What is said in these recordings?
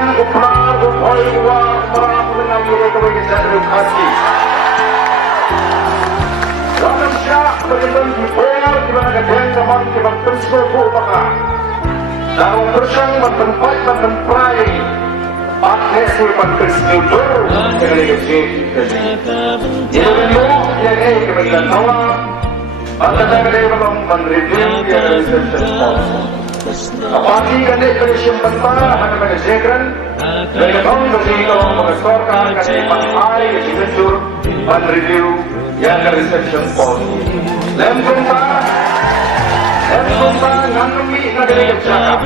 Dalam uplar upoi uang merap dengan mereka begitu edukasi. Dalam syak berjalan di bawah di mana kedai teman kita tersuku maka. Dalam bersang bertempat bertempat. Akhirnya berkesetuju dengan kecil. Itu bentuk yang ini kebetulan awal. Maka kedai belum menerima yang resepsi. Apalagi kan ekonomi mentah hanya menyesuaikan dengan kondisi kalau mengestorkan kan pakai disesuaikan menreview yang reception policy. Lembunta nganumi negara kerja.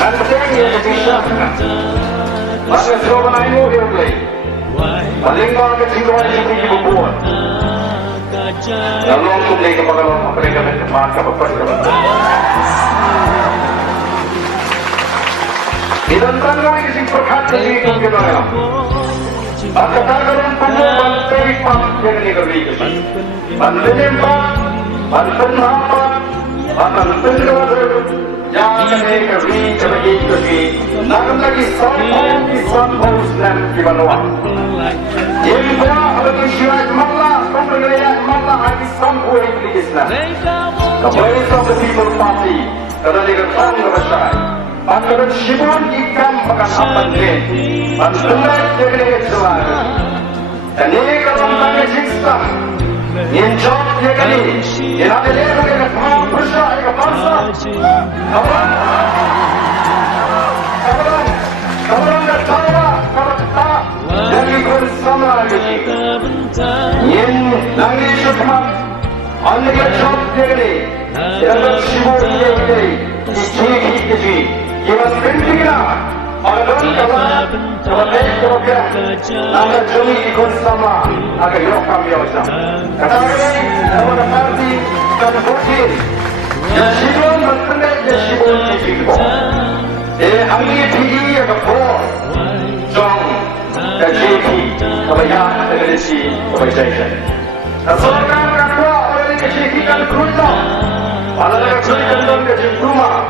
Dan penting yang bisa. Maka seorang itu dia boleh. Paling banyak kesimpulan yang dibuat. Lalu untuk mereka bagaimana mereka berteman kepada dan tanggung ini simperhat dari itu kita ya. Maka tanggung pun bantai pam yang negeri itu. Bantai pam, bantai apa, bantai negara. Jangan negeri sebagai itu sih. Namun lagi sampai Islam di Banua. Yang ada di Syariat Mallah, Pemerintah Mallah lagi sampai di Islam. Kemudian sampai People Party, kerana dia kan berbesar. Antara Shibun ikan makan apa ni? Antara dia Islam. Dan ini kalau tanya sistem, yang job dia kan ini, yang ada dia kan faham besar, yang bangsa. Kawan dah tahu kalau tak dari bersama lagi. Yang nangis semua, anda job dia kan ini, yang Shibun dia kan ini, ini. Jangan berhentilah. Orang kawan, kawan, anda jeli ikut sama agar yokam yosam. Katakan, kawan parti dan bukti. Yashibun berkendek Yashibun Yashibun. Angin tinggi yang kebor, jong, kajiki, kebayaan energi, kebayaan. Asalkan kakwa oleh kejikikan kuno, malah kejikikan dalam kejik rumah.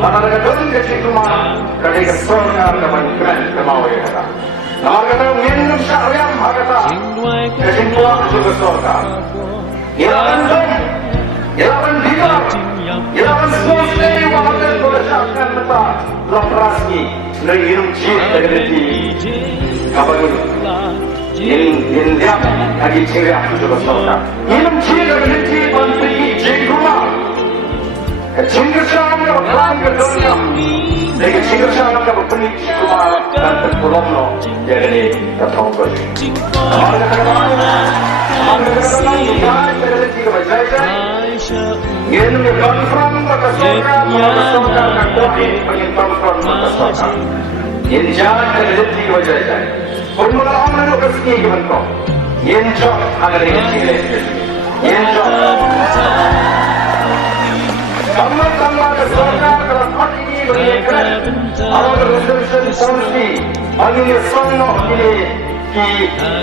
Mana ada dalam kecil rumah, kerana kesorkan dapat keren kemauan kata. Nama kata minum syariam kata, kecil tua juga sorkan. Ilapan dom, ilapan diam, ilapan sosial wahai bersyakan kata laprasi, dari minum jid dari hati. Apa itu? In diam, lagi ciriam juga sorkan. Minum jid dari hati bantri jid rumah. Kecinggasan yang berlaku di dunia, dengan kecinggasan yang berpenik cuma dan berpulung no, jadi ketong beri. Amal kata-kata yang jadi tiga baca. Ini konfront berkesorkan kaki pengen konfront berkesorkan. Ini jalan jadi tiga baca. Permulaan itu kesini kebentuk. Ini job agar dengan tiga. Ini job. Sama-sama kesorkan kalau hati ini berdekat. Awal resolution policy, ini semua ini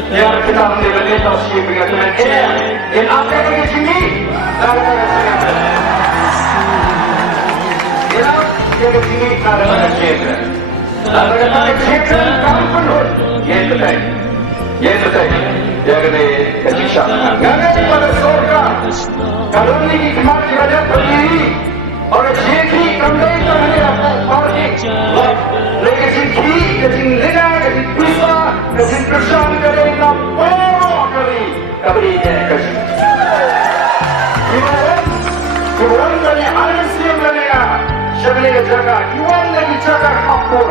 yang kita mendebatasi dengan yang apa yang di sini, yang di sini ada mana cerita, ada mana cerita kamu penuh, yang betul, yang kena kecisaan. Jangan pada sorkan, kalau ini kemati ada berdiri. Orang jadi kembali ke parti, lagi jadi lena, jadi bisa, jadi kerjaan kali kali kasi. Iwan dari Asia Malaysia, sebenarnya jaga, Iwan lagi jaga kapur.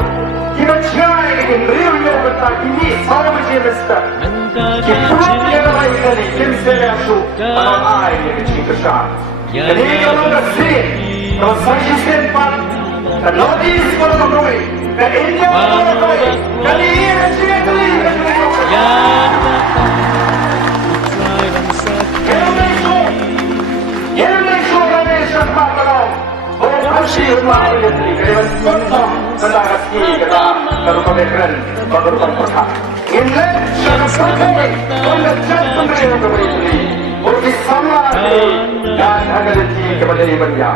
Kita cakap ini real yo kata ini sama macam mesta. Kita punya lagi kali, kita selalu orang yang jadi kerjaan. Jadi kalau nasi kalau sistem pan, dan notis kalau mengkoi, dan India kalau mengkoi, dan ini Rusia kali. Indonesia kami sempat kalau Rusia rumah ini, kerana contoh tentang rezeki kita kalau kami keren, baru perhak. Indonesia kami mengejar pemberian kami ini, bagi sama dan agar rezeki kepada ibadah.